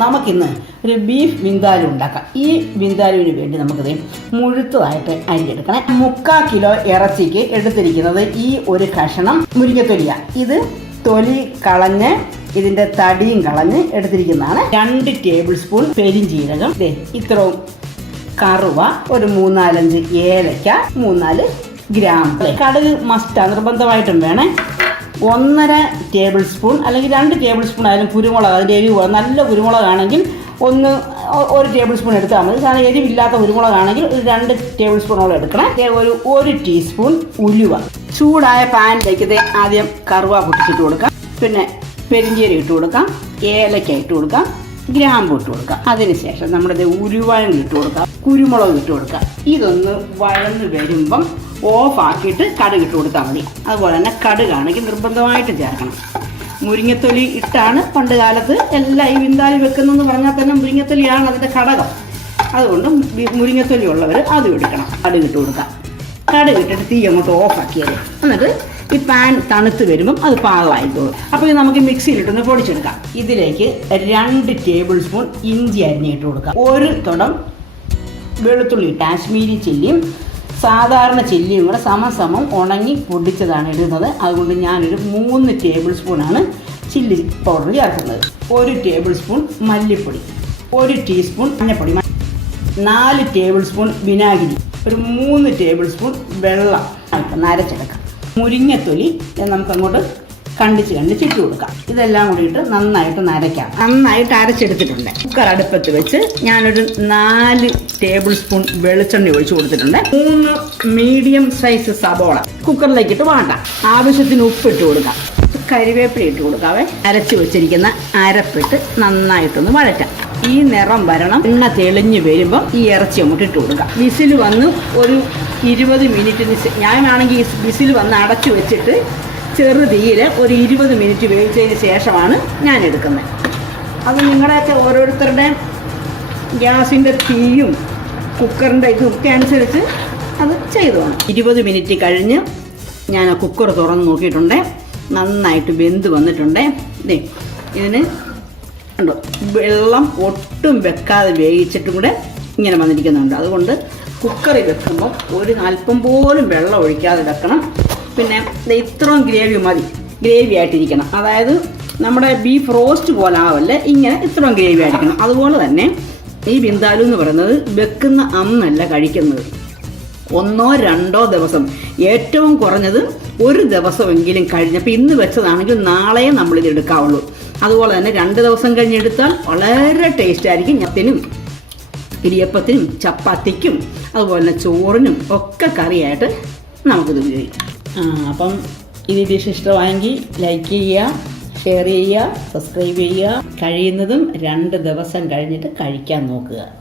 നമുക്കിന്ന് ഒരു ബീഫ് വിന്താലു ഉണ്ടാക്കാം. ഈ വിന്താലുവിന് വേണ്ടി നമുക്കിത് മുഴുത്തതായിട്ട് അരിഞ്ഞെടുക്കണം. 3/4 കിലോ ഇറച്ചിക്ക് എടുത്തിരിക്കുന്നത് ഈ ഒരു കഷണം മുരിങ്ങത്തൊലിയ. ഇത് തൊലി കളഞ്ഞ് ഇതിൻ്റെ തടിയും കളഞ്ഞ് എടുത്തിരിക്കുന്നതാണ്. 2 ടേബിൾ സ്പൂൺ പെരിഞ്ചീരകം, ഇത്രയും കറുവ, ഒരു 3-4 ഏലക്ക, 3-4 ഗ്രാമ്പ്. കടുക് മസ്റ്റാ, നിർബന്ധമായിട്ടും വേണേ. 1.5 ടേബിൾ സ്പൂൺ അല്ലെങ്കിൽ 2 ടേബിൾ സ്പൂൺ ആയാലും കുരുമുളക്. അതിൻ്റെ എരിവ് നല്ല കുരുമുളകാണെങ്കിൽ 1 ടേബിൾ സ്പൂൺ എടുത്താൽ മതി. കാരണം എരിവില്ലാത്ത കുരുമുളകാണെങ്കിൽ 2 ടേബിൾ സ്പൂണോളം എടുക്കണം. ഒരു ടീസ്പൂൺ ഉലുവ. ചൂടായ പാനിലേക്ക് ഇത് ആദ്യം കറുവ പൊട്ടിച്ചിട്ട് കൊടുക്കാം. പിന്നെ പെരിഞ്ചീരം ഇട്ട് കൊടുക്കാം, ഏലക്ക ഇട്ട് കൊടുക്കാം, ഗ്രാമ്പ് ഇട്ട് കൊടുക്കാം. അതിനുശേഷം നമ്മുടെ ഉലുവയും ഇട്ട് കൊടുക്കാം, കുരുമുളക് ഇട്ട് കൊടുക്കാം. ഇതൊന്ന് വഴന്ന് വരുമ്പം ഓഫാക്കിയിട്ട് കടുക് ഇട്ട് കൊടുത്താൽ മതി. അതുപോലെ തന്നെ കടുകാണെങ്കിൽ നിർബന്ധമായിട്ട് ചേർക്കണം. മുരിങ്ങത്തൊലി ഇട്ടാണ് പണ്ട് കാലത്ത് എല്ലാം ഈ വിന്താലി വെക്കുന്നതെന്ന് പറഞ്ഞാൽ തന്നെ മുരിങ്ങത്തൊലിയാണ് അതിൻ്റെ ഘടകം. അതുകൊണ്ട് മുരിങ്ങത്തൊലി ഉള്ളവർ അതും എടുക്കണം. കടുക് ഇട്ട് കൊടുക്കാം. കടുക് ഇട്ടിട്ട് തീ അങ്ങോട്ട് ഓഫാക്കിയത്. എന്നിട്ട് ഈ പാൻ തണുത്ത് വരുമ്പം അത് പാകമായിക്കോളും. അപ്പോൾ ഇത് നമുക്ക് മിക്സിയിലിട്ടൊന്ന് പൊടിച്ചെടുക്കാം. ഇതിലേക്ക് 2 ടേബിൾ സ്പൂൺ ഇഞ്ചി അരിഞ്ഞിട്ട് കൊടുക്കാം. 1 തുടം വെളുത്തുള്ളി, കാശ്മീരി ചില്ലിയും സാധാരണ ചില്ലിയും കൂടെ സമം ഉണങ്ങി പൊടിച്ചതാണ് ഇടുന്നത്. അതുകൊണ്ട് ഞാനൊരു 3 ടേബിൾ സ്പൂണാണ് ചില്ലി പൗഡർ ചേർക്കുന്നത്. 1 ടേബിൾ സ്പൂൺ മല്ലിപ്പൊടി, 1 ടീസ്പൂൺ മഞ്ഞൾപ്പൊടി, 4 ടേബിൾ സ്പൂൺ വിനാഗിരി, ഒരു 3 ടേബിൾ സ്പൂൺ വെള്ളം നരച്ചെടുക്കാം. മുരിങ്ങത്തൊലി നമുക്കങ്ങോട്ട് കണ്ടിച്ചിട്ട് കൊടുക്കാം. ഇതെല്ലാം കൂടിയിട്ട് നന്നായിട്ട് നരയ്ക്കാം. നന്നായിട്ട് അരച്ചെടുത്തിട്ടുണ്ട്. കുക്കർ അടുപ്പത്ത് വെച്ച് ഞാനൊരു 4 ടേബിൾ സ്പൂൺ വെളിച്ചെണ്ണ ഒഴിച്ചു കൊടുത്തിട്ടുണ്ട്. 3 മീഡിയം സൈസ് സബോള കുക്കറിലേക്കിട്ട് വാട്ടാം. ആവശ്യത്തിന് ഉപ്പിട്ട് കൊടുക്കാം. കരിവേപ്പില ഇട്ട് കൊടുക്കാവേ. അരച്ച് വെച്ചിരിക്കുന്ന അരപ്പിട്ട് നന്നായിട്ടൊന്ന് വഴറ്റാം. ഈ നിറം വരണം. എണ്ണ തെളിഞ്ഞ് വരുമ്പോൾ ഈ ഇറച്ചി അങ്ങോട്ട് ഇട്ട് കൊടുക്കാം. വിസിൽ വന്ന് ഒരു 20 മിനിറ്റിന് ഞാനാണെങ്കിൽ വിസിൽ വന്ന് അടച്ചു വെച്ചിട്ട് ചെറു തീയിൽ ഒരു 20 മിനിറ്റ് വേവിച്ചതിന് ശേഷമാണ് ഞാൻ എടുക്കുന്നത്. അത് നിങ്ങളുടെയൊക്കെ ഓരോരുത്തരുടെ ഗ്യാസിൻ്റെ തീയും കുക്കറിൻ്റെ ഇതൊക്കെ അനുസരിച്ച് അത് ചെയ്തോണം. 20 മിനിറ്റ് കഴിഞ്ഞ് ഞാൻ ആ കുക്കർ തുറന്ന് നോക്കിയിട്ടുണ്ട്. നന്നായിട്ട് വെന്ത് വന്നിട്ടുണ്ട്. ഇതിന് ഉണ്ടോ വെള്ളം ഒട്ടും വെക്കാതെ വേവിച്ചിട്ടും കൂടെ ഇങ്ങനെ വന്നിരിക്കുന്നുണ്ട്. അതുകൊണ്ട് കുക്കറിൽ വെക്കുമ്പോൾ ഒരു അല്പം പോലും വെള്ളം ഒഴിക്കാതെ വെക്കണം. പിന്നെ ഇത്രയും ഗ്രേവി മതി, ഗ്രേവി ആയിട്ടിരിക്കണം. അതായത് നമ്മുടെ ബീഫ് റോസ്റ്റ് പോലെ ആവല്ലേ, ഇങ്ങനെ ഇത്രയും ഗ്രേവി ആയിരിക്കണം. അതുപോലെ തന്നെ ഈ വിന്താലു എന്ന് പറയുന്നത് വെക്കുന്ന അന്നല്ല കഴിക്കുന്നത്. 1-2 ദിവസം, ഏറ്റവും കുറഞ്ഞത് 1 ദിവസമെങ്കിലും കഴിഞ്ഞപ്പോൾ ഇന്ന് വെച്ചതാണെങ്കിൽ നാളെ നമ്മളിത് എടുക്കാവുള്ളൂ. അതുപോലെ തന്നെ 2 ദിവസം കഴിഞ്ഞെടുത്താൽ വളരെ ടേസ്റ്റ് ആയിരിക്കും. ഞത്തിനും ഇടിയപ്പത്തിനും ചപ്പാത്തിക്കും അതുപോലെ തന്നെ ചോറിനും ഒക്കെ കറിയായിട്ട് നമുക്കിത് ഉപയോഗിക്കാം. അപ്പം ഈ ഡിഷ് ഇഷ്ടമായെങ്കിൽ ലൈക്ക് ചെയ്യുക, ഷെയർ ചെയ്യുക, സബ്സ്ക്രൈബ് ചെയ്യുക. കഴിയുന്നതും 2 ദിവസം കഴിഞ്ഞിട്ട് കഴിക്കാൻ നോക്കുക.